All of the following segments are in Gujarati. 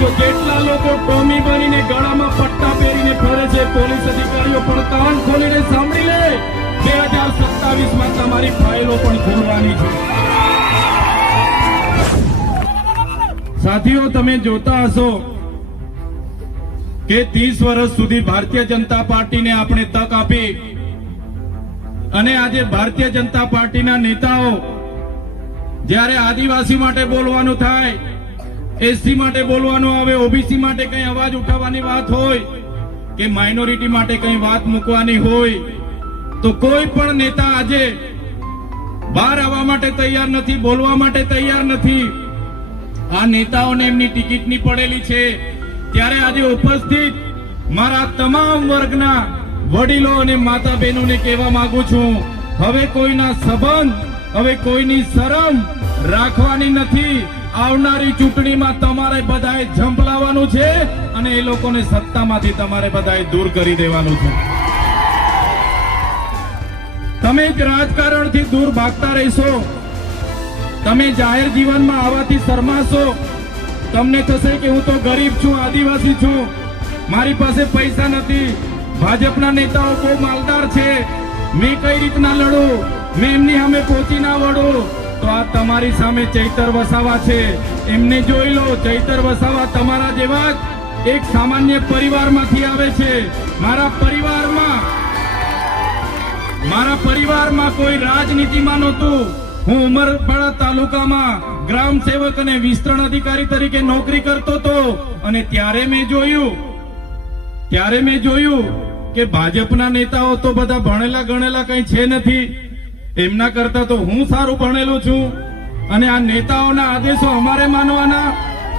જો કેટલા લોકો ટોમી બનીને ગળામાં પટ્ટા પહેરીને ફરે છે, પોલીસ અધિકારીઓ પણ કાન ખોલીને સાંભળી લે. બે હજાર સત્તાવીસમાં તમારી ફાઇલો પણ ખોલવાની છે. સાથીઓ, તમે જોતા હશો કે ત્રીસ વર્ષ સુધી ભારતીય જનતા પાર્ટીને આપણે તક આપી અને આજે ભારતીય જનતા પાર્ટીના નેતાઓ જ્યારે આદિવાસી માટે બોલવાનું થાય એસસી માટે બોલવાનો આવે, ઓબીસી માટે કઈ અવાજ ઉઠાવવાની વાત હોય કે માઇનોરિટી માટે કઈ વાત મૂકવાની હોય, તો કોઈ પણ નેતા આજે બહાર આવવા માટે તૈયાર નથી, બોલવા માટે તૈયાર નથી. આ નેતાઓને એમની ટિકિટની પડેલી છે. ત્યારે આજે ઉપસ્થિત મારા તમામ વર્ગના વડીલો અને માતા બહેનોને કહેવા માંગુ છું, હવે કોઈના સંબંધ, હવે કોઈની શરમ રાખવાની નથી. આવનારી ચૂંટણીમાં તમારે બધાએ ઝંપલાવવાનું છે અને એ લોકોને સત્તામાંથી તમારે બધાએ દૂર કરી દેવાનું છે. તમે જ રાજકારણથી દૂર ભાગતા રહેશો. તમે જાહેર જીવનમાં આવવાથી શરમાશો. તમને થશે કે હું તો ગરીબ છું, આદિવાસી છું. મારી પાસે પૈસા નથી. ભાજપના નેતાઓ બહુ માલદાર છે. મેં કઈ રીતના લડું? મેં એમની સામે પહોંચી ના વળું? તો આ તમારી સામે ચૈતર વસાવા છે. એમને જોઈ લો, ચૈતર વસાવા તમારા જેવા જ એક સામાન્ય પરિવારમાંથી આવે છે. મારા પરિવારમાં મારા પરિવારમાં કોઈ રાજનીતિમાં નહોતું. હું ઉમરપાડા તાલુકામાં ગ્રામ સેવક અને વિસ્તરણ અધિકારી તરીકે નોકરી કરતો હતો અને ત્યારે મેં જોયું, ત્યારે મેં જોયું કે ભાજપના નેતાઓ તો બધા ભણેલા ગણેલા કઈ છે નથી. એમના કરતા તો હું સારું ભણેલો છું. અને આ નેતાઓના આદેશો અમારે માનવાના.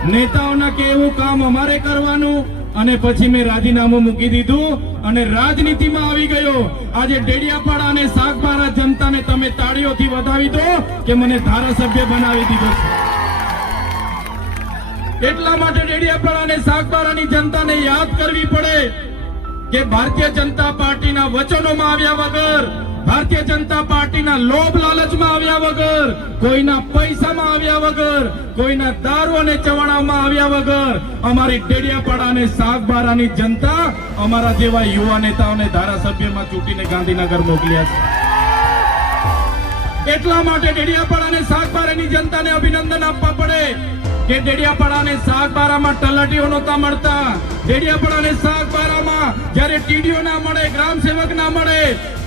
નેતાઓના કેવું કામ અમારે કરવાનું. અને પછી મેં રાજીનામું મૂકી દીધું અને રાજનીતિમાં આવી ગયો. આજે ડેડિયાપાડા અને શાકભારા જનતાને તમે તાળીઓથી વધાવી દો કે મને ધારાસભ્ય બનાવી દીધો છે. એટલા માટે ડેડિયાપાડા અને શાકભારાની જનતાને યાદ કરવી પડે કે ભારતીય જનતા પાર્ટીના વચનોમાં આવ્યા વગર ભારતીય જનતા પાર્ટીના લોભ લાલચમાં આવ્યા વગર, કોઈના પૈસામાં આવ્યા વગર, કોઈના દારૂ અને ચવાણામાં આવ્યા વગર, અમારી ડેડિયાપાડા અને શાકબારાની જનતા અમારા જેવા યુવા નેતાઓને ધારાસભ્યમાં ચૂંટીને ગાંધીનગર મોકલ્યા છે. એટલા માટે ડેડિયાપાડા અને શાકબારાની જનતાને અભિનંદન આપવા પડે. કે ડેડિયાપાડા અને શાકબારામાં તલાટીઓ નહોતા મળતા. ડેડિયાપાડા અને શાકબારામાં જ્યારે ટીડીઓ ના મળે ગ્રામ સેવક ના મળે,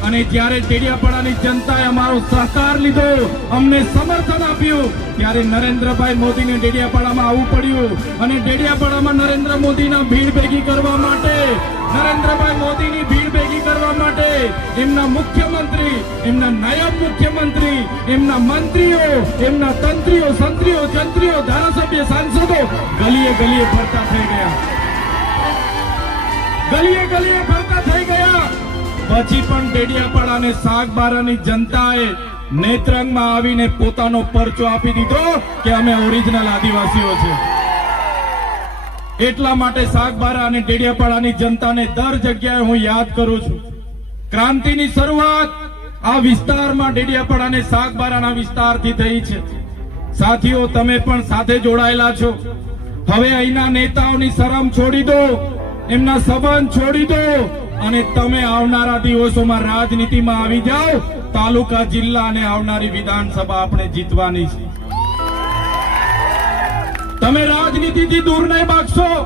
અને જ્યારે ડેડિયાપાડાની જનતાએ અમારો સહકાર લીધો, અમને સમર્થન આપ્યું, ત્યારે નરેન્દ્રભાઈ મોદીને ડેડિયાપાડામાં આવવું પડ્યું. અને ડેડિયાપાડામાં નરેન્દ્ર મોદીના ભીડ ભેગી કરવા માટે નરેન્દ્રભાઈ મોદીની ભીડ ભેગી કરવા માટે એમના મુખ્યમંત્રી, એમના નાયબ મુખ્યમંત્રી, એમના મંત્રીઓ, એમના તંત્રીઓ, સંત્રીઓ, જંત્રીઓ, ધારાસભ્ય, સાંસદો ગલીએ ગલીએ ફરતા થઈ ગયા. ગલીએ ગલીએ ફરતા થઈ ગયા. પછી પણ ડેડિયાપાડા અને શાકબારાની જનતાએ નેત્રંગમાં આવીને પોતાનો પરચો આપી દીધો કે અમે ઓરિજિનલ આદિવાસીઓ છે એટલા માટે શાકબારા અને ડેડિયાપાડાની જનતાને દર જગ્યાએ હું યાદ કરું છું. ક્રાંતિની શરૂઆત આ વિસ્તારમાં ડેડિયાપાડા અને શાકબારાના વિસ્તારથી થઈ છે. સાથીઓ, તમે પણ સાથે જોડાયેલા છો. હવે અહીંના નેતાઓની શરમ છોડી દો, એમના સંબંધ છોડી દો અને તમે આવનારા દિવસોમાં રાજનીતિમાં આવી જાઓ. તાલુકા, જિલ્લા અને આવનારી વિધાનસભા આપણે જીતવાની છે. તમે રાજનીતિથી દૂર નહીં ભાગશો.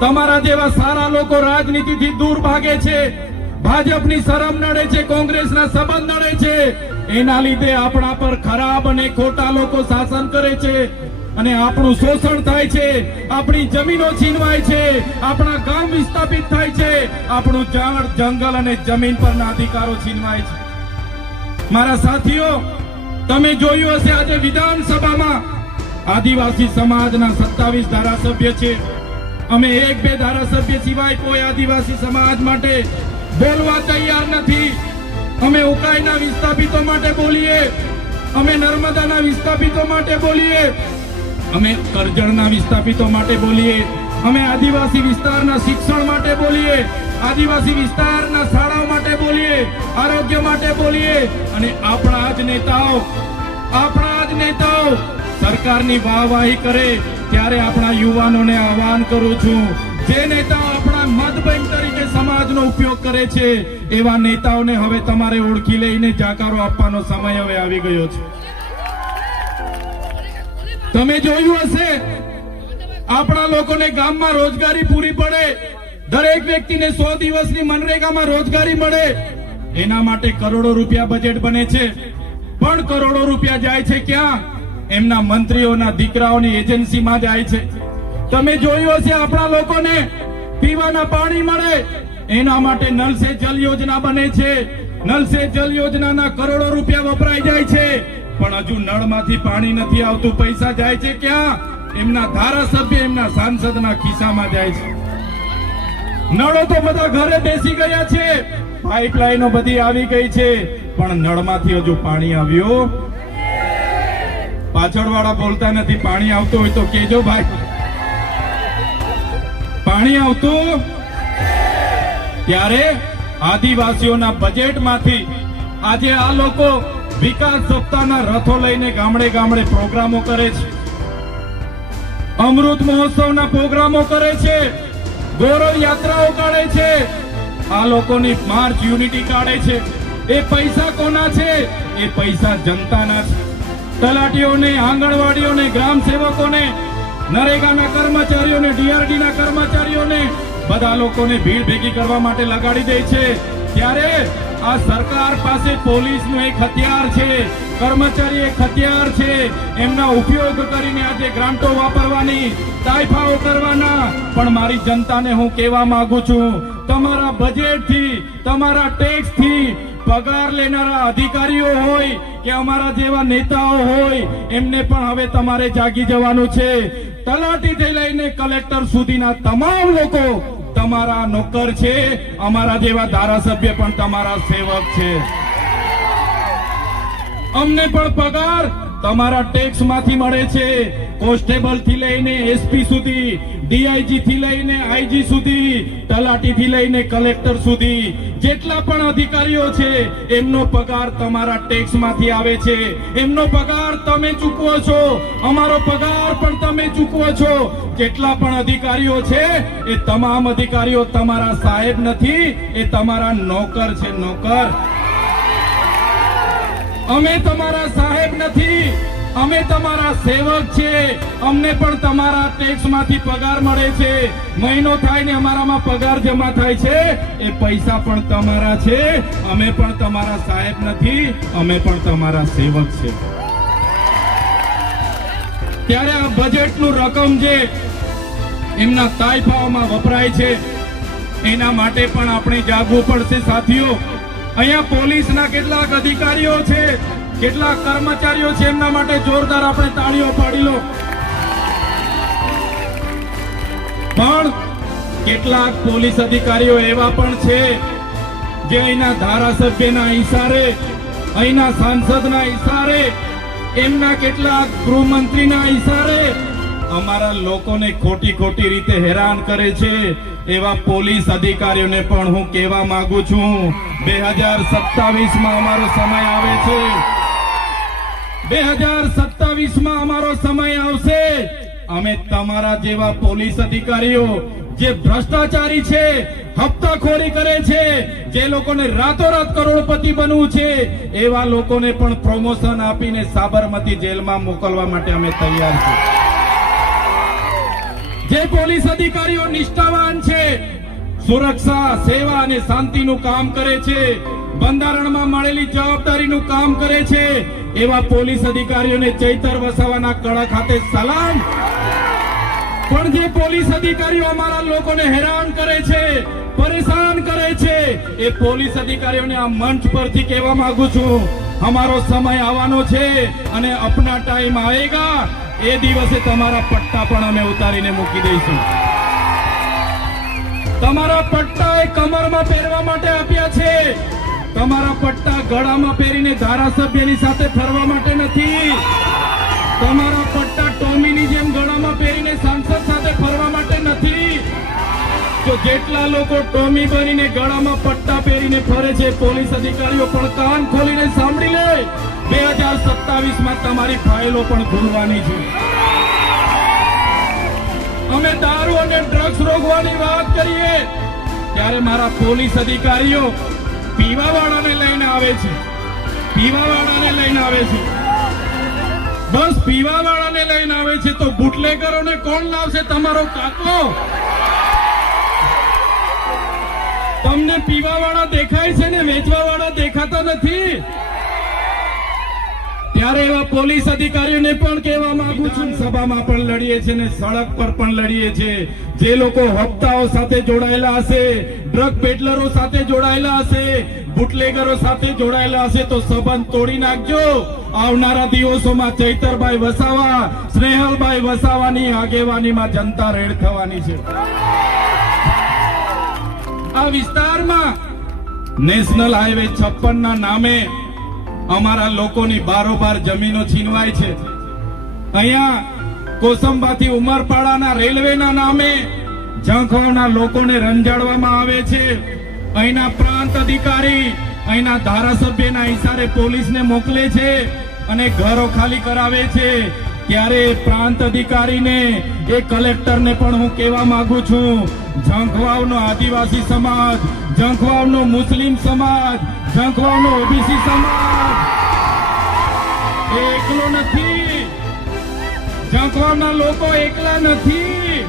તમારા જેવા સારા લોકો રાજનીતિથી દૂર ભાગે છે. ભાજપની શરમ નડે છે, કોંગ્રેસના સંબંધ નડે છે. એના લીધે આપણા પર ખરાબ અને ખોટા લોકો શાસન કરે છે. અને આપણું શોષણ થાય છે. આપણી જમીનો છીનવાય છે. આપણા ગામ વિસ્થાપિત થાય છે. આપણું ઝાડ, જંગલ અને જમીન પરના અધિકારો છીનવાય છે. મારા સાથીઓ, તમે જોયું હશે આજે વિધાનસભામાં આદિવાસી સમાજના સત્તાવીસ ધારાસભ્ય છે. અમે એક બે ધારાસભ્ય સિવાય કોઈ આદિવાસી સમાજ માટે બોલવા તૈયાર નથી. અમે ઉકાઈના વિસ્થાપિતો માટે બોલીએ. અમે નર્મદાના વિસ્થાપિતો માટે બોલીએ. અમે કરજણના વિસ્થાપિતો માટે બોલીએ. અમે આદિવાસી વિસ્તારના શિક્ષણ માટે બોલીએ. આદિવાસી વિસ્તારના શાળાઓ માટે બોલીએ. આરોગ્ય માટે બોલીએ. અને આપણા જ નેતાઓ, આપણા જ નેતાઓ સરકારની વાહવાહી કરે ત્યારે આપણા યુવાનોને આહવાન કરું છું. જે નેતા આપણા મતબેંક તરીકે સમાજનો ઉપયોગ કરે છે, એવા નેતાઓને હવે તમારે ઓળખી લઈને જાકારો આપવાનો સમય હવે આવી ગયો છે. તમે જોયું હશે, આપણા લોકોને ગામમાં રોજગારી પૂરી પડે. દરેક વ્યક્તિને સો દિવસની મનરેગામાં રોજગારી મળે. એના માટે કરોડો રૂપિયા બજેટ બને છે. પણ કરોડો રૂપિયા જાય છે ક્યાં? એમના મંત્રીઓના દીકરાઓની એજન્સીમાં જાય છે. તમે જોયું હશે આપણા લોકોને પીવાના પાણી મળે. એના માટે નલ જલ યોજના બને છે. નલ જલ યોજનાના કરોડો રૂપિયા વપરાઈ જાય છે. પણ હજુ નળમાંથી પાણી નથી આવતું. પૈસા જાય છે ક્યાં? એમના ધારાસભ્ય, એમના સાંસદના ખિસ્સામાં જાય છે. નળો તો બધા ઘરે બેસી ગયા છે. પાઇપલાઈનો બધી આવી ગઈ છે. પણ નળમાંથી હજુ પાણી આવ્યું પાછળવાળા બોલતા નથી. પાણી આવતું હોય તો કેજો ભાઈ. પાણી આવતું ત્યારે આદિવાસીઓના બજેટમાંથી આજે આ લોકો વિકાસ સપ્તાહના રથો લઈને ગામડે ગામડે પ્રોગ્રામો કરે છે. અમૃત મહોત્સવના પ્રોગ્રામો કરે છે. ગૌરવ યાત્રાઓ કાઢે છે. આ લોકોની માર્ચ યુનિટી કાઢે છે. એ પૈસા કોના છે? એ પૈસા જનતાના છે. તલાટીઓને, આંગણવાડીઓને ગ્રામ સેવકોને નરેગાના કર્મચારીઓને ડીઆરડી ના કર્મચારીઓને બધા લોકોને ભીડ ભેગી કરવા માટે લગાડી દે છે. ત્યારે આ સરકાર પાસે પોલીસનું એક હથિયાર છે, કર્મચારી એક હથિયાર છે. એમના ઉપયોગ કરીને આજે ગ્રાન્ટો વાપરવાની તાઇફાઓ કરવાના. પણ મારી જનતાને હું કહેવા માંગુ છું, તમારા બજેટથી તમારા ટેક્સથી પગાર લેનારા અધિકારીઓ હોય કે અમારા જેવા નેતાઓ હોય, એમને પણ હવે તમારે જાગી જવાનું છે. તલાટીથી લઈને કલેક્ટર સુધીના તમામ લોકો તમારા નોકર છે. અમારા જેવા ધારાસભ્ય પણ તમારા સેવક છે. અમને પણ પગાર તમારા ટેક્સમાંથી મળે છે. કોન્સ્ટેબલથી લઈને એસપી સુધી ડીઆઈજી થી લઈને આઈજી સુધી તલાટી થી લઈને કલેક્ટર સુધી, જેટલા પણ અધિકારીઓ છે, એમનો પગાર તમારા ટેક્સમાંથી આવે છે. એમનો પગાર તમે ચૂકવો છો. અમારો પગાર પણ તમે ચૂકવો છો. જેટલા પણ અધિકારીઓ છે, એ તમામ અધિકારીઓ તમારા સાહેબ નથી, એ તમારા નોકર છે, નોકર. અમે તમારા સાહેબ નથી. અમે તમારા સેવક છે. અમને પણ તમારા ટેક્સમાંથી પગાર મળે છે. મહિનો થાય ને અમારામાં પગાર જમા થાય છે. એ પૈસા પણ તમારા છે. અમે પણ તમારા સાહેબ નથી. અમે પણ તમારા સેવક છે. ત્યારે આ બજેટનું રકમ જે એમના તાઇફાઓમાં વપરાય છે, એના માટે પણ આપણે જાગવું પડશે, સાથીઓ. અહીંયા પોલીસના કેટલાક અધિકારીઓ છે, કેટલાક કર્મચારીઓ છે, એમના માટે જોરદાર આપણે તાળીઓ પાડી લો. પણ કેટલાક પોલીસ અધિકારીઓ એવા પણ છે, જે અહીંના ધારાસભ્યના ઈશારે, અહીંના સાંસદના ઈશારે, એમના કેટલાક ગૃહમંત્રીના ઈશારે અમારા લોકોને ખોટી ખોટી રીતે હેરાન કરે છે. એવા પોલીસ અધિકારીઓને પણ હું કહેવા માંગુ છું. બે હજાર સત્તાવીસમાં અમારો સમય આવે છે. બે હજાર સત્તાવીસમાં અમારો સમય આવશે. અમે તમારા જેવા પોલીસ અધિકારીઓ જે ભ્રષ્ટાચારી છે, હપ્તાખોરી કરે છે, જે લોકોને રાતોરાત કરોડપતિ બનવું છે, એવા લોકોને પણ પ્રમોશન આપીને સાબરમતી જેલમાં મોકલવા માટે અમે તૈયાર છીએ. જે પોલીસ અધિકારીઓ નિષ્ઠાવાન છે, સુરક્ષા, સેવા અને શાંતિનું કામ કરે છે, બંધારણમાં મળેલી જવાબદારીનું કામ કરે છે, એવા પોલીસ અધિકારીઓને ચૈતર વસાવાના કડા ખાતે સલામ. પણ જે પોલીસ અધિકારીઓ અમારા લોકોને હેરાન કરે છે, પરેશાન કરે છે, એ પોલીસ અધિકારીઓને આ મંચ પરથી કહેવા માંગુ છું. અમારો સમય આવવાનો છે અને અપના ટાઈમ આવેગા. એ દિવસે તમારા પટ્ટા પણ અમે ઉતારીને મૂકી દઈશું. તમારા પટ્ટા એ કમરમાં પહેરવા માટે આપ્યા છે. તમારા પટ્ટા ગળામાં પહેરીને ધારાસભ્યની સાથે ફરવા માટે નથી. તમારા પટ્ટા ટોમીની જેમ ગળામાં પહેરીને સાંસદ સાથે ફરવા માટે નથી. જો જેટલા લોકો ટોમી બનીને ગળામાં પટ્ટા પહેરીને ફરે છે, પોલીસ અધિકારીઓ પણ કાન ખોલીને સાંભળી લે. બે હજાર સત્તાવીસમાં તમારી ફાઇલો પણ ખોલવાની છે. અમે દારૂ અને ડ્રગ્સ રોકવાની વાત કરીએ, ત્યારે મારા પોલીસ અધિકારીઓ પીવાવાળાને લઈને આવે છે. પીવાવાળાને લઈને આવે છે. બસ પીવાવાળાને લઈને આવે છે તો બુટલેકરોને કોણ લાવશે? તમારો કાકો. તમને પીવાવાળા દેખાય છે ને વેચવાવાળા દેખાતા નથી? ત્યારે એવા પોલીસ અધિકારીઓને પણ કહેવા માંગુ છું, સભામાં પણ લડીએ છીએ ને સડક પર પણ લડીએ છીએ. જે લોકો હપ્તાઓ સાથે જોડાયેલા હશે ડ્રગ પેડલરો સાથે જોડાયેલા હશે બુટલેગરો સાથે જોડાયેલા હશે, તો સંબંધ તોડી નાખજો. આવનારા દિવસોમાં ચૈતરભાઈ વસાવા, સ્નેહલભાઈ વસાવાની આગેવાનીમાં જનતા રેડ થવાની છે. આ વિસ્તારમાં નેશનલ હાઈવે છપ્પન નામે અમારા લોકોની બારોબાર જમીનો છીનવાય છે. અહીંયા કોસંબાથી ઉમરપાડાના રેલવેના નામે ઝંખવાના લોકોને રંજાડવામાં આવે છે. અહીંના પ્રાંત અધિકારી અહીંના ધારાસભ્યના ઇશારે પોલીસને મોકલે છે અને ઘરો ખાલી કરાવે છે. ત્યારે પ્રાંત અધિકારીને એ કલેક્ટરને પણ હું કહેવા માંગુ છું, ઝંખવાવનો આદિવાસી સમાજ, ઝંખવાવનો મુસ્લિમ સમાજ, ઝંખવાવનો ઓબીસી સમાજ. એ એકલો નથી. ઝંખવાવના લોકો એકલા નથી.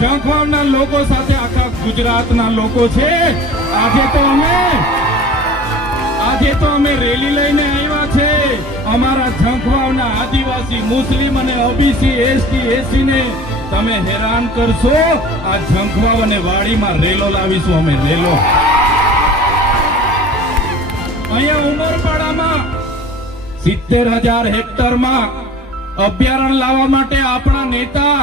ઝંખવાવના લોકો સાથે આખા ગુજરાતના લોકો છે. આજે તો અમે, આજે તો અમે રેલી લઈને આવ્યા છે. અમારા ઝંખવાવના આદિવાસી મુસ્લિમ અને ઓબીસી, એસટી એસી ને તમે હેરાન કરશો. આ ઝંખવાવ અને વાડીમાં રેલો લાવીશું અમે, રેલો. અહીંયા ઉમરપાડામાં સિત્તેર હજાર હેક્ટરમાં અભ્યારણ લાવવા માટે આપણા નેતા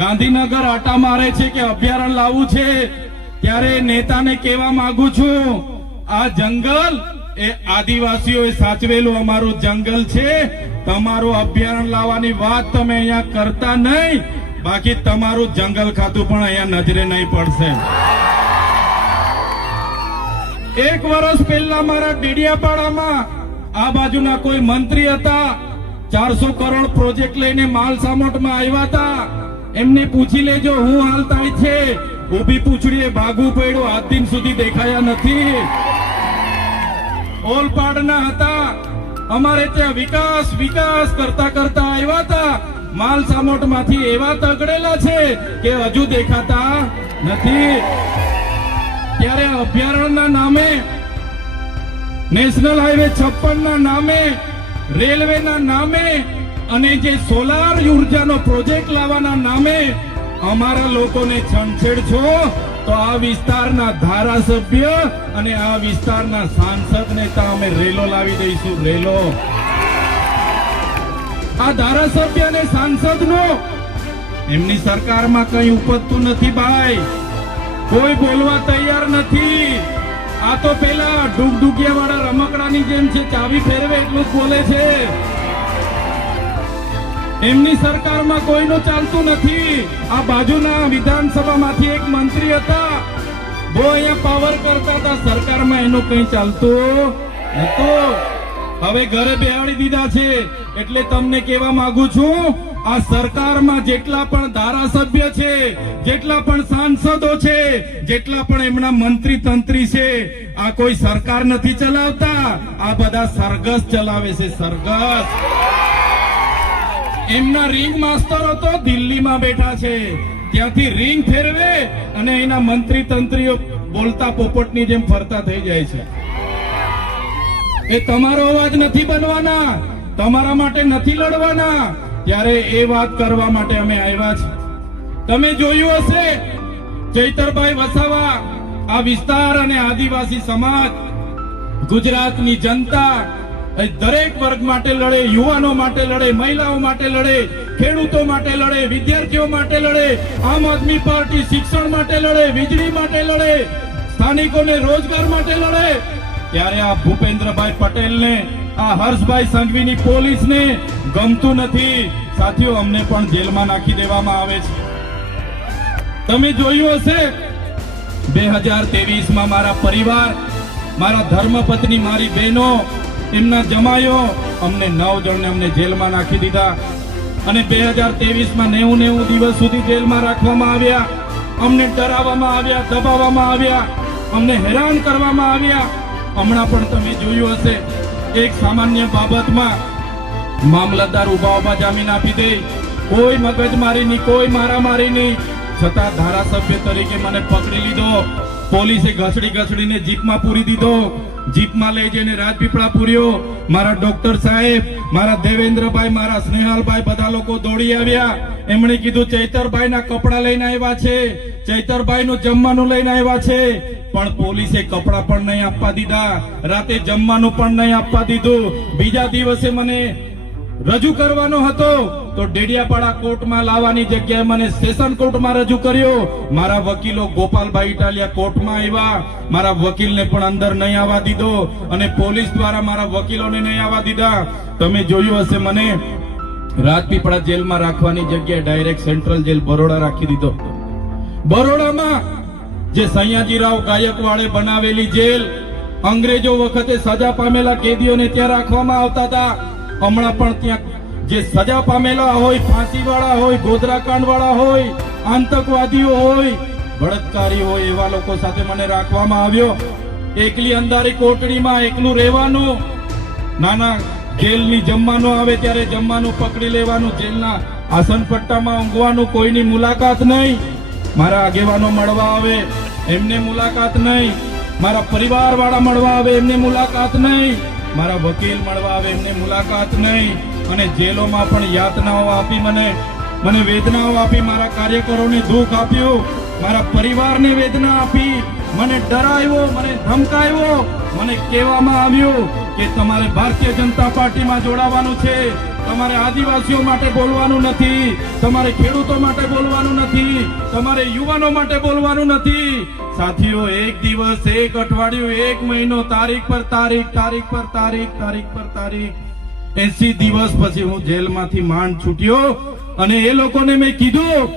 ગાંધીનગર આટા મારે છે કે અભયારણ્ય લાવવું છે. ત્યારે નેતાને કહેવા માંગુ છું, આ જંગલ એ આદિવાસીઓએ સાચવેલું અમારું જંગલ છે. તમારું અભયારણ્ય લાવવાની વાત તમે અહીંયા કરતા નહીં. બાકી તમારું જંગલ ખાતું પણ અહીંયા નજરે નહીં પડશે. એક વર્ષ પહેલા મારા ડીડિયાપાડામાં આ બાજુના કોઈ મંત્રી હતા, ચારસો કરોડ પ્રોજેક્ટ લઈને માલ સામોટમાં આવ્યા હતા. એમને પૂછી લેજો, હું હાલ થાય છે? ઊભી પૂછડીએ ભાગવું પડ્યું, આજ દિન સુધી દેખાયા નથી. ઓલપાડના હતા. અમારે ત્યાં વિકાસ વિકાસ કરતા કરતા આવ્યા હતા. માલ સામોટમાંથી એવા તગડેલા છે કે હજુ દેખાતા નથી. ત્યારે અભયારણ્યના નામે, નેશનલ હાઈવે છપ્પન ના નામે, રેલવેના નામે અને જે સોલાર ઉર્જાનો પ્રોજેક્ટ લાવવાના નામે અમારા લોકોને છંછેડ છો, તો આ વિસ્તારના ધારાસભ્ય અને આ વિસ્તારના સાંસદ નેતા અમે રેલો લાવી દઈશું, રેલો. આ ધારાસભ્ય અને સાંસદનો એમની સરકારમાં કઈ ઉપજતું નથી ભાઈ. કોઈ બોલવા તૈયાર નથી. આ તો પેલા ડુગડુગિયા વાળા રમકડાની જેમ છે, ચાવી ફેરવે એટલું બોલે છે. એમની સરકારમાં કોઈનું ચાલતું નથી. આ બાજુના વિધાનસભામાંથી એક મંત્રી હતા. બહુ અહીંયા પાવર કરતા હતા. સરકારમાં એનું કઈ ચાલતું નતું હવે ઘરે બેહાડી દીધા છે. એટલે તમને કહેવા માંગુ છું, આ સરકારમાં જેટલા પણ ધારાસભ્ય છે, જેટલા પણ સાંસદો છે, જેટલા પણ એમના મંત્રી તંત્રી છે, આ કોઈ સરકાર નથી ચલાવતા. આ બધા સરગસ ચલાવે છે સરગસ એમના રિંગ માસ્તરો તો દિલ્હીમાં બેઠા છે. ત્યાંથી રિંગ ફેરવે અને એના મંત્રી તંત્રીઓ બોલતા પોપટની જેમ ફરતા થઈ જાય છે. એ તમારો અવાજ નથી બનવાના. તમારા માટે નથી લડવાના. ત્યારે એ વાત કરવા માટે અમે આવ્યા છે તમે જોયું હશે, ચૈતરભાઈ વસાવા, આ વિસ્તાર અને આદિવાસી સમાજ, ગુજરાતની જનતા દરેક વર્ગ માટે લડે, યુવાનો માટે લડે, મહિલાઓ માટે લડે, ખેડૂતો માટે લડે, વિદ્યાર્થીઓ માટે લડે, આમ આદમી પાર્ટી શિક્ષણ માટે લડે, વીજળી માટે લડે, સ્થાનિકોને રોજગાર માટે લડે ત્યારે આ ભૂપેન્દ્રભાઈ પટેલને, આ હર્ષભાઈ સંઘવીની પોલીસને ગમતું નથી. સાથીઓ, અમને પણ જેલમાં નાખી દેવામાં આવે છે. તમે જોયું હશે, બે હજારમાં મારા પરિવાર, મારા ધર્મપત્ની, મારી બહેનો, એમના જમાયો અમને નવ જણને અમને જેલમાં નાખી દીધા. અને બે હજાર તેવીસમાં નેવું નેવું દિવસ સુધી જેલમાં રાખવામાં આવ્યા. અમને ડરાવવામાં આવ્યા, દબાવવામાં આવ્યા. અમને હેરાન કરવામાં આવ્યા. હમણાં પણ તમે જોયું હશે, એક સામાન્ય બાબતમાં મામલતદાર ઊભા ઊભા જામીન આપી દે, કોઈ મગજમારીની, કોઈ મારામારીની. છતાં ધારાસભ્ય તરીકે મને પકડી લીધો, પોલીસે ઘસડી ઘસડીને જીપમાં પૂરી દીધો, જીપમાં લઈ જઈને રાજપીપળા પૂર્યો. મારા ડોક્ટર સાહેબ, મારા દેવેન્દ્રભાઈ, મારા સ્નેહાલભાઈ બધા લોકો દોડી આવ્યા. એમણે કીધું, ચૈતરભાઈના કપડા લઈને આવ્યા છે ચૈતરભાઈ નું જમવાનું લઈને આવ્યા છે. પણ પોલીસે કપડા પણ નહીં આપવા દીધા. રાતે જમવાનું પણ નહીં આપવા દીધું. બીજા દિવસે મને રજૂ કરવાનો હતો. તો ડેડિયાપાડા કોર્ટમાં લાવવાની જગ્યાએ મને સેશન કોર્ટમાં રજૂ કર્યો. મારા વકીલો ગોપાલભાઈ ઇટાલિયા કોર્ટમાં આવ્યા. મારા વકીલને પણ અંદર નહીં આવવા દીધો અને પોલીસ દ્વારા મારા વકીલોને નહીં આવવા દીધા. તમે જોયું હશે મને રાજપીપળા જેલમાં રાખવાની જગ્યાએ ડાયરેક્ટ સેન્ટ્રલ જેલ બરોડા રાખી દીધો. બરોડામાં જે સયાજીરાવ ગાયકવાડે બનાવેલી જેલ, અંગ્રેજો વખતે સજા પામેલા કેદીઓને ત્યાં રાખવામાં આવતા હતા. હમણાં પણ ત્યાં જે સજા પામેલા હોય ફાંસી વાળા હોય ગોધરાકાંડ વાળા હોય, આતંકવાદીઓ હોય, બળાત્કારી હોય એવા લોકો સાથે મને રાખવામાં આવ્યો. એકલી અંધારી કોટડીમાં એકલું રહેવાનું. નાના જેલની જમવાનું આવે ત્યારે જમવાનું પકડી લેવાનું, જેલના આસન પટ્ટામાં ઊંઘવાનું, કોઈની મુલાકાત નહીં. મારા આગેવાનો મળવા આવે. એમને મુલાકાત નહીં. મારા પરિવાર વાળા મળવા આવે એમને મુલાકાત નહીં. મારા વકીલ મળવા આવે એમને મુલાકાત નહીં. અને જેલોમાં પણ યાતનાઓ આપી મને. મને વેદનાઓ આપી, મારા કાર્યકરોને દુઃખ આપ્યું. મારા પરિવારને વેદના આપી. મને ડરાવ્યો મને ધમકાવ્યો મને કહેવામાં આવ્યું કે તમારે ભારતીય જનતા પાર્ટીમાં જોડાવાનું છે. તમારે આદિવાસીઓ માટે બોલવાનું નથી, તમારે ખેડૂતો માટે બોલવાનું નથી, તમારે યુવાનો માટે બોલવાનું નથી. સાથીઓ, એક દિવસ, એક અઠવાડિયું, એક મહિનો, તારીખ પર તારીખ તારીખ પર તારીખ તારીખ પર તારીખ. એસી દિવસ પછી હું જેલમાંથી માંડ છૂટ્યો અને એ લોકોને મેં કીધું,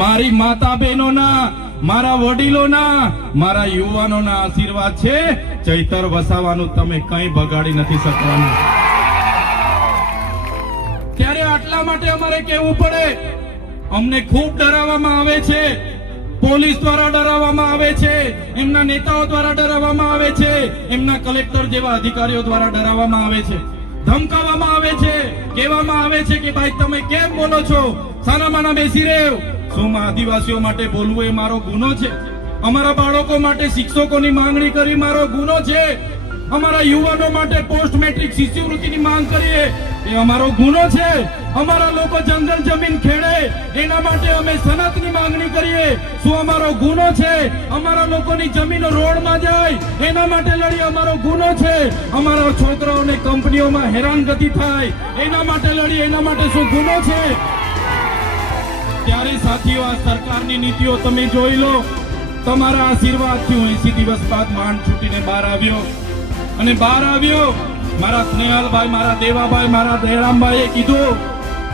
મારી માતા બહેનોના મારા વડીલોના, મારા યુવાનોના આશીર્વાદ છે. ચૈતર વસાવાનું તમે કંઈ બગાડી નથી શકવાનું. ત્યારે માટે અમારે કહેવું પડે? અમને ખૂબ ડરાવવામાં આવે છે. પોલીસ દ્વારા ડરાવવામાં આવે છે. એમના નેતાઓ દ્વારા ડરાવવામાં આવે છે. એમના કલેક્ટર જેવા અધિકારીઓ દ્વારા ડરાવવામાં આવે છે. ધમકાવવામાં આવે છે. કહેવામાં આવે છે કે ભાઈ, તમે કેમ બોલો છો? સાના માના બેસી રહ્યો. શું આદિવાસીઓ માટે બોલવું એ મારો ગુનો છે? અમારા બાળકો માટે શિક્ષકોની માંગણી કરી મારો ગુનો છે? અમારા યુવાનો માટે પોસ્ટ મેટ્રિક શિષ્યવૃત્તિની માંગ કરીએ. એ અમારો ગુનો છે. અમારા લોકો જંગલ જમીન ખેડે. એના માટે અમે સનતની માંગણી કરીએ. શું અમારો ગુનો છે? અમારા લોકોની જમીનો રોડમાં જાય. એના માટે લડી અમારો ગુનો છે. અમારા છોકરાઓને કંપનીઓમાં હેરાનગતિ થાય. એના માટે લડી, એના માટે શું ગુનો છે? ત્યારે સાથીઓ, આ સરકારની નીતિઓ તમે જોઈ લો. તમારા આશીર્વાદથી હું એસી દિવસ બાદ માંડ છૂટીને બહાર આવ્યો. અને બહાર આવ્યો. મારા સ્નેહાલભાઈ, મારા દેવાભાઈ, મારા દહેરામભાઈએ કીધું,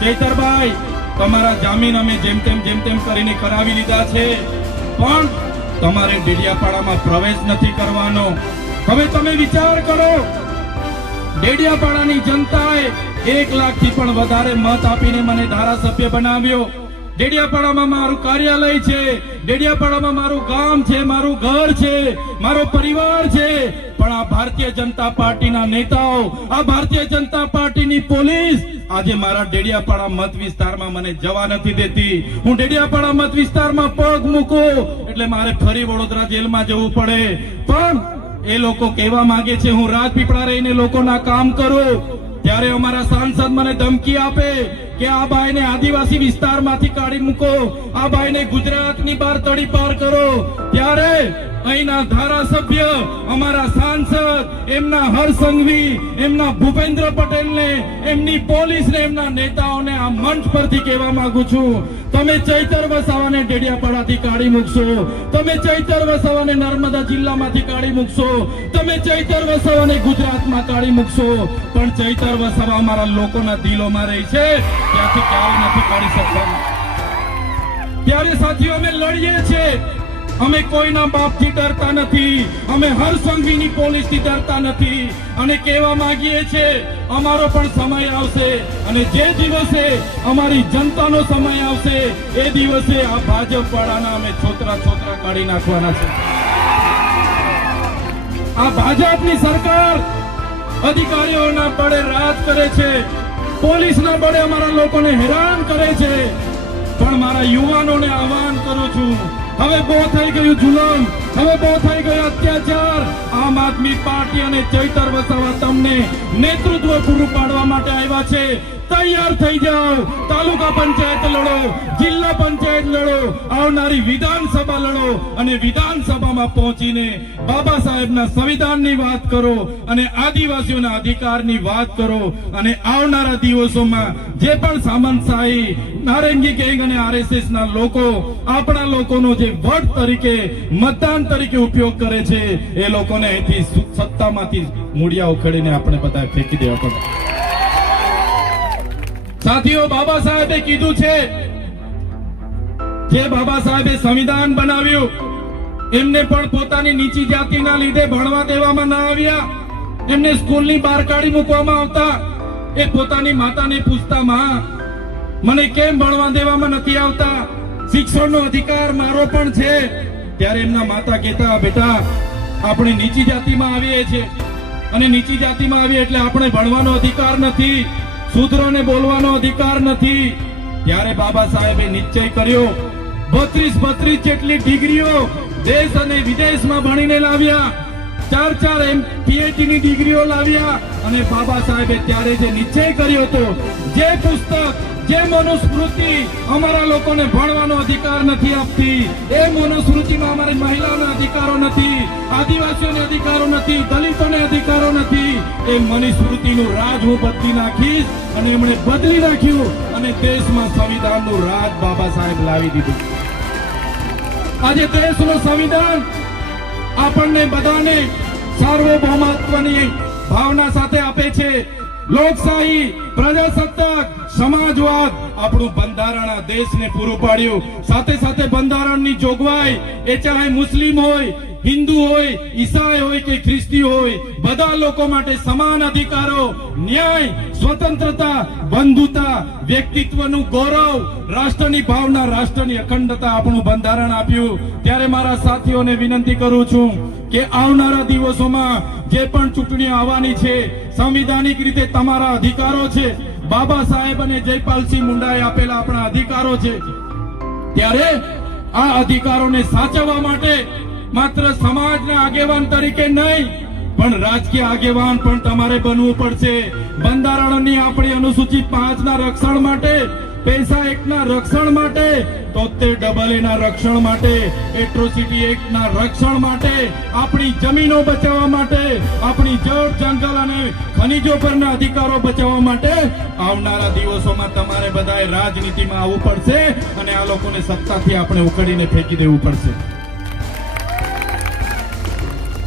ચૈતરભાઈ, તમારા જામીન અમે જેમ તેમ જેમ તેમ કરીને કરાવી લીધા છે, પણ તમારે ડેડિયાપાડામાં પ્રવેશ નથી કરવાનો. હવે તમે વિચાર કરો, ડેડિયાપાડાની જનતાએ એક લાખથી પણ વધારે મત આપીને મને ધારાસભ્ય બનાવ્યો. ડેડિયાપાડામાં મારું કાર્યાલય છે. ડેડિયાપાડામાં મારું ગામ છે, મારું ઘર છે, મારો પરિવાર છે. પણ આ ભારતીય જનતા પાર્ટીના નેતાઓ, આ ભારતીય જનતા પાર્ટીની પોલીસ આજે મારા ડેડિયાપાડા મત વિસ્તારમાં મને જવા નથી દેતી. હું ડેડિયાપાડા મત વિસ્તારમાં પગ મૂકું એટલે મારે ફરી વડોદરા જેલમાં જવું પડે. પણ એ લોકો કહેવા માંગે છે, હું રાજપીપળા રહીને લોકોના કામ કરું. ત્યારે અમારા સાંસદ મને ધમકી આપે. કે આ ભાઈને આદિવાસી વિસ્તારમાંથી કાઢી મૂકો. આ ભાઈને ગુજરાતની બહાર તડી પાર કરો. ત્યારે અહીંના ધારાસભ્ય, અમારા સાંસદ, એમના હરસંઘવી, એમના ભૂપેન્દ્ર પટેલને, એમની પોલીસને, એમના નેતાઓને આ મંચ પરથી કહેવા માંગુ છું. તમે ચૈતર વસાવાને ડેડિયાપાડાથી કાઢી મૂકશો. તમે ચૈતર વસાવાને નર્મદા જિલ્લામાંથી કાઢી મૂકશો. તમે ચૈતર વસાવાને ગુજરાતમાં કાઢી મૂકશો. પણ ચૈતર વસાવા અમારા લોકોના દિલોમાં રહી છે. ત્યાંથી ક્યારેય નથી કાઢી શકવાના. ત્યારે સાથીઓ, અમે લડીએ છીએ. અમે કોઈના બાપથી ડરતા નથી. અમે હર સંઘવીની પોલીસથી ડરતા નથી. અને કહેવા માંગીએ છીએ, અમારો પણ સમય આવશે અને જે દિવસે અમારી જનતાનો સમય આવશે, એ દિવસે આ ભાજપ વાળાના અમે છોતરા છોતરા કાઢી નાખવાના છે. આ ભાજપની સરકાર અધિકારીઓના બળે રાજ કરે છે. પોલીસના બળે અમારા લોકોને હેરાન કરે છે. પણ મારા યુવાનોને આહવાન કરું છું હવે બહુ થઈ ગયું જુલમ હવે બહુ થઈ ગયો અત્યાચાર. આમ આદમી પાર્ટી અને ચૈતર વસાવા તમને નેતૃત્વ પૂરું પાડવા માટે આવ્યા છે. તૈયાર થઈ જાઓ. તાલુકા પંચાયત લડો, જિલ્લા પંચાયત લડો, આવનારી વિધાનસભા લડો અને વિધાનસભામાં પહોંચીને બાબા સાહેબના સંવિધાનની વાત કરો અને આદિવાસીઓના અધિકારની વાત કરો અને આવનારા દિવસોમાં જે પણ સામંતશાહી નારંગી ગેંગ અને આરએસએસ લોકો, આપણા લોકોનો જે વટ તરીકે, મતદાન તરીકે ઉપયોગ કરે છે, એ લોકોને અહીંથી સત્તામાંથી મૂળિયા ઉખેડીને આપણે બધા ફેંકી દેવા પડે. સાથીઓ, બાબા સાહેબે કીધું છે જે બાબા સાહેબે સંવિધાન બનાવ્યું. એમને પણ પોતાની નીચી જાતિના લીધે ભણવા દેવામાં ના આવ્યા. એમને સ્કૂલની બહાર કાઢી મૂકવામાં આવતા. એ પોતાની માતાને પૂછતા, માં, મને કેમ ભણવા દેવામાં નથી આવતા? શિક્ષણનો અધિકાર મારો પણ છે. ત્યારે એમના માતા કહેતા, બેટા, આપણે નીચી જાતિમાં આવીએ છીએ. અને નીચી જાતિમાં આવીએ એટલે આપણે ભણવાનો અધિકાર નથી. શૂદ્રોને બોલવાનો અધિકાર નથી. ત્યારે બાબા સાહેબે નિશ્ચય કર્યો, બત્રીસ બત્રીસ જેટલી ડિગ્રીઓ દેશ અને વિદેશમાં ભણીને લાવ્યા. ચાર ચાર એમ પીએચડી ની ડિગ્રીઓ લાવ્યા. અને બાબા સાહેબે ત્યારે જે નિશ્ચય કર્યો હતો, જે પુસ્તક, જે મનુસ્મૃતિ અમારા લોકોને ભણવાનો અધિકાર નથી આપતી. એ મનુસ્મૃતિમાં અમારી મહિલાઓને અધિકારો નથી, આદિવાસીઓને અધિકારો નથી, દલિતોને અધિકારો નથી. એ મનુસ્મૃતિનું રાજ હું બદલી નાખીશ અને એમણે બદલી નાખ્યું અને દેશમાં સંવિધાનનું રાજ બાબા સાહેબ લાવી દીધું. આજે દેશનું સંવિધાન આપણને બધાને સાર્વભૌમત્વની ભાવના સાથે આપે છે. લોકશાહી, પ્રજાસત્તાક, સમાજવાદ આપણું બંધારણ આ દેશને પૂરું પાડ્યું. સાથે સાથે બંધારણની જોગવાઈ, એ ચાહે મુસ્લિમ હોય, હિન્દુ હોય, ઈસાઈ હોય કે ખ્રિસ્તી હોય, બધા લોકો માટે સમાન અધિકારો, ન્યાય, સ્વતંત્રતા, બંધુતા, વ્યક્તિત્વનું ગૌરવ, રાષ્ટ્રની ભાવના, રાષ્ટ્રની અખંડતા આપણું બંધારણ આપ્યું. ત્યારે મારા સાથીઓને વિનંતી કરું છું કે આવનારા દિવસોમાં જે પણ ચૂંટણીઓ આવવાની છે, સંવિધાનિક રીતે તમારા અધિકારો છે બાબા સાહેબ અને જયપાલસિંહ મુંડાએ આપેલા આપણા અધિકારો છે. ત્યારે આ અધિકારોને સાચવવા માટે માત્ર સમાજના આગેવાન તરીકે નહીં, પણ રાજકીય આગેવાન પણ તમારે બનવું પડશે. બંધારણની આપણી અનુસૂચિત પાંચના રક્ષણ માટે પૈસા એક્ટના રક્ષણ માટે, તોતેર ડબલ એના રક્ષણ માટે, એટ્રોસિટી એક્ટના રક્ષણ માટે, આપણી જમીનો બચાવવા માટે, આપણી જળ, જંગલ અને ખનિજો પરના અધિકારો બચાવવા માટે આવનારા દિવસોમાં તમારે બધાએ રાજનીતિમાં આવવું પડશે અને આ લોકોને સત્તાથી આપણે ઉખડીને ફેંકી દેવું પડશે.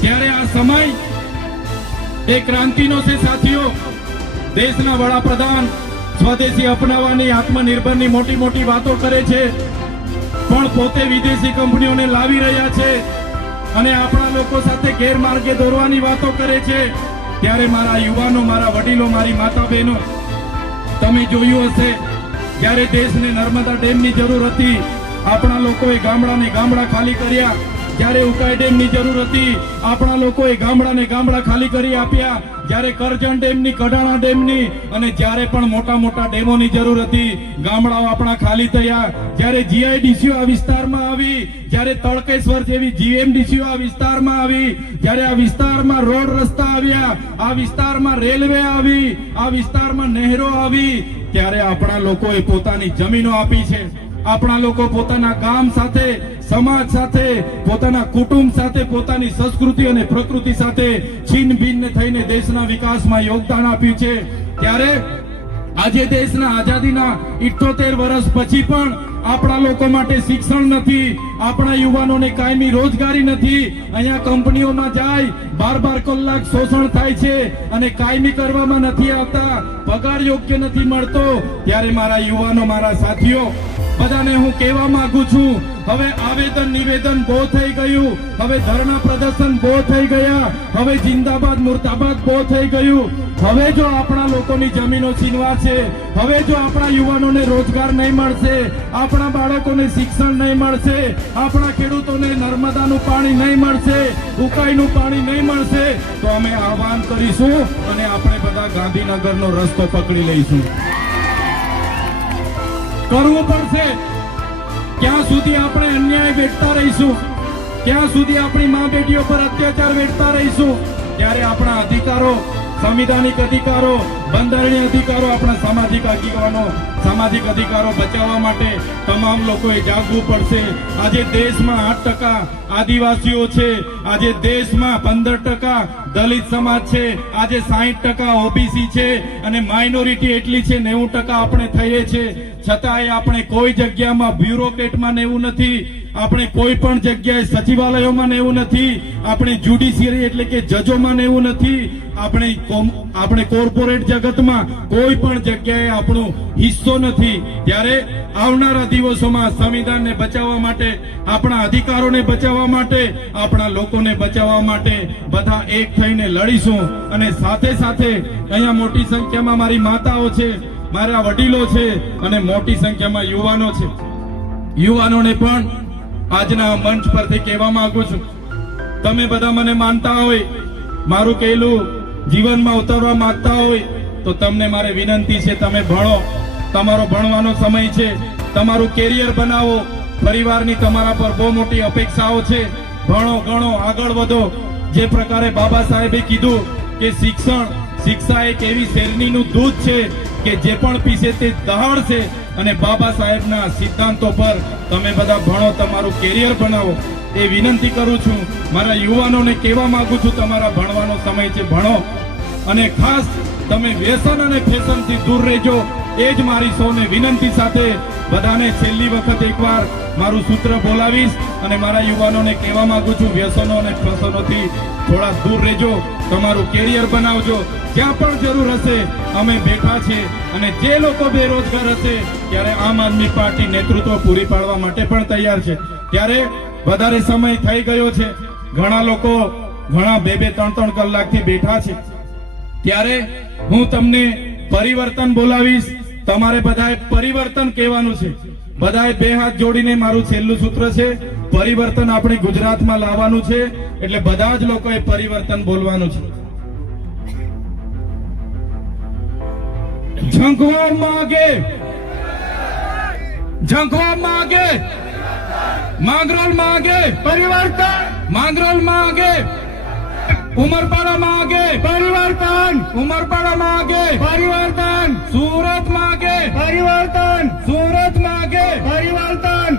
ત્યારે આ સમય એ ક્રાંતિનો છે, સાથીઓ, દેશના વડાપ્રધાન સ્વદેશી અપનાવવાની, આત્મનિર્ભરની મોટી મોટી વાતો કરે છે. પણ પોતે વિદેશી કંપનીઓને લાવી રહ્યા છે અને આપણા લોકો સાથે ગેરમાર્ગે દોરવાની વાતો કરે છે. ત્યારે મારા યુવાનો, મારા વડીલો, મારી માતા બહેનો તમે જોયું હશે, જ્યારે દેશને નર્મદા ડેમની જરૂર હતી, આપણા લોકોએ ગામડાને ગામડા ખાલી કર્યા. જ્યારે ઉકાઈ ડેમની જરૂર હતી, આપણા લોકોએ ગામડાને ગામડા ખાલી કરી આપ્યા. જ્યારે કરજણ ડેમની કડાણા ડેમની અને જ્યારે પણ મોટા મોટા ડેમોની જરૂર હતી, ગામડાઓ આપણા ખાલી થયા. જ્યારે જીઆઈડીસીઓ આ વિસ્તારમાં આવી, જ્યારે તળકેશ્વર જેવી જીએમડીસીઓ આ વિસ્તારમાં આવી, જ્યારે આ વિસ્તારમાં રોડ રસ્તા આવ્યા, આ વિસ્તારમાં રેલવે આવી, આ વિસ્તારમાં નહેરો આવી, ત્યારે આપણા લોકોએ પોતાની જમીનો આપી છે. આપણા લોકો પોતાના ગામ સાથે સમાજ સાથે, પોતાના કુટુંબ સાથે, પોતાની સંસ્કૃતિ અને પ્રકૃતિ સાથે છીન ભિન્ન થઈને દેશના વિકાસમાં યોગદાન આપ્યું છે. ત્યારે આજે દેશના આઝાદીના ઇઠોતેર વર્ષ પછી પણ આપણા લોકો માટે શિક્ષણ નથી, આપણા યુવાનોને કાયમી રોજગારી નથી. અહીંયા કંપનીઓમાં જાય બાર બાર કલાક શોષણ થાય છે અને કાયમી કરવામાં નથી આવતા, પગાર યોગ્ય નથી મળતો. ત્યારે મારા યુવાનો, મારા સાથીઓ બધાને હું કહેવા માંગુ છું, હવે આવેદન નિવેદન બહુ થઈ ગયું, હવે ધરણા પ્રદર્શન બહુ થઈ ગયા, હવે જિંદાબાદ, મુર્દાબાદ બહુ થઈ ગયું. હવે જો આપણા લોકોની જમીનો છીનવા છે હવે જો આપણા યુવાનોને રોજગાર નહીં મળશે, આપણા બાળકોને શિક્ષણ નહીં મળશે, આપણા ખેડૂતોને નર્મદાનું પાણી નહીં મળશે, ઉકાઈનું પાણી નહીં મળશે, તો અમે આહવાન કરીશું અને આપણે બધા ગાંધીનગરનો રસ્તો પકડી લઈશું. કરવું પડશે. ક્યાં સુધી આપણે અન્યાય વેઠતા રહીશું? ક્યાં સુધી આપણી મા બેટીઓ પર અત્યાચાર વેઠતા રહીશું? ત્યારે આપણા અધિકારો, સંવિધાનિક અધિકારો, બંધારણીય અધિકારો આપણા સામાજિક આગેવાનો સામાજિક અધિકારો બચાવવા માટે તમામ લોકોએ જાગવું પડશે. આજે દેશમાં આઠ ટકા આદિવાસીઓ છે. આજે દેશમાં પંદર ટકા દલિત સમાજ છે. આજે સાહીઠ ટકા ઓબીસી છે. અને માઇનોરિટી એટલી છે, નેવું ટકા આપણે થઈએ છે છતાંય આપણે કોઈ જગ્યામાં બ્યુરોક્રેટમાં એવું નથી, આપણે કોઈ પણ જગ્યાએ સચિવાલયોમાં એવું નથી, આપણે જ્યુડિશિયરી એટલે કે જજોમાં એવું નથી, આપણે આપણે કોર્પોરેટ જગતમાં કોઈ પણ જગ્યાએ આપણો હિસ્સો નથી. ત્યારે આવનારા દિવસોમાં સંવિધાનને બચાવવા માટે, આપણા અધિકારોને બચાવવા માટે, આપણા લોકોને બચાવવા માટે બધા એક થઈને લડીશું. અને સાથે સાથે અહીંયા મોટી સંખ્યામાં મારી માતાઓ છે. મારા વડીલો છે અને મોટી સંખ્યામાં યુવાનો છે. યુવાનોને પણ આજના મંચ પરથી કહેવા માંગુ છું. તમે બધા મને માનતા હોય, મારું કહેલું જીવનમાં ઉતારવા માંગતા હોય, તો તમને મારે વિનંતી છે, તમે ભણો. તમારો ભણવાનો સમય છે. તમારું કેરિયર બનાવો. પરિવારની તમારા પર બહુ મોટી અપેક્ષાઓ છે. ભણો, ગણો, આગળ વધો. જે પ્રકારે બાબા સાહેબે કીધું કે શિક્ષણ, શિક્ષા એક એવી શેરણીનું દૂધ છે કે જે પણ પીસે તે દહાડશે અને બાબા સાહેબના સિદ્ધાંતો પર તમે બધા ભણો, તમારું કેરિયર બનાવો એ વિનંતી કરું છું. મારા યુવાનોને કહેવા માંગુ છું, તમારા ભણવાનો સમય છે, ભણો. અને ખાસ તમે વ્યસન અને ફેશનથી દૂર રહેજો. એ જ મારી સૌને વિનંતી સાથે બધાને છેલ્લી વખત એકવાર મારું સૂત્ર બોલાવીશ અને મારા યુવાનોને કહેવા માંગુ છું, વ્યસનો અને ફેશનોથી થોડા દૂર રહેજો. તમારું કેરિયર બનાવજો. જ્યાં પણ જરૂર હશે, અમે બેઠા છે અને જે લોકો બેરોજગાર હશે, ત્યારે આમ આદમી પાર્ટી નેતૃત્વ પૂરી પાડવા માટે પણ તૈયાર છે. ત્યારે વધારે સમય થઈ ગયો છે. ઘણા લોકો ઘણા બે બે, ત્રણ ત્રણ કલાકથી બેઠા છે. ત્યારે હું તમને પરિવર્તન બોલાવીશ. તમારે બધાએ પરિવર્તન કહેવાનું છે. બધાએ બે હાથ જોડીને મારું છેલ્લું સૂત્ર છે. પરિવર્તન આપણે ગુજરાતમાં લાવવાનું છે એટલે બધા જ લોકોએ પરિવર્તન બોલવાનું છે. ઝંખવા માગે. ઝંખવા માગે. માંગરોલ માગે. પરિવર્તન. માંગરોલ માગે. ઉમરપાડા માગે. પરિવર્તન. ઉમરપાડા માગે. પરિવર્તન. સુરત માગે. પરિવર્તન. સુરત માગે.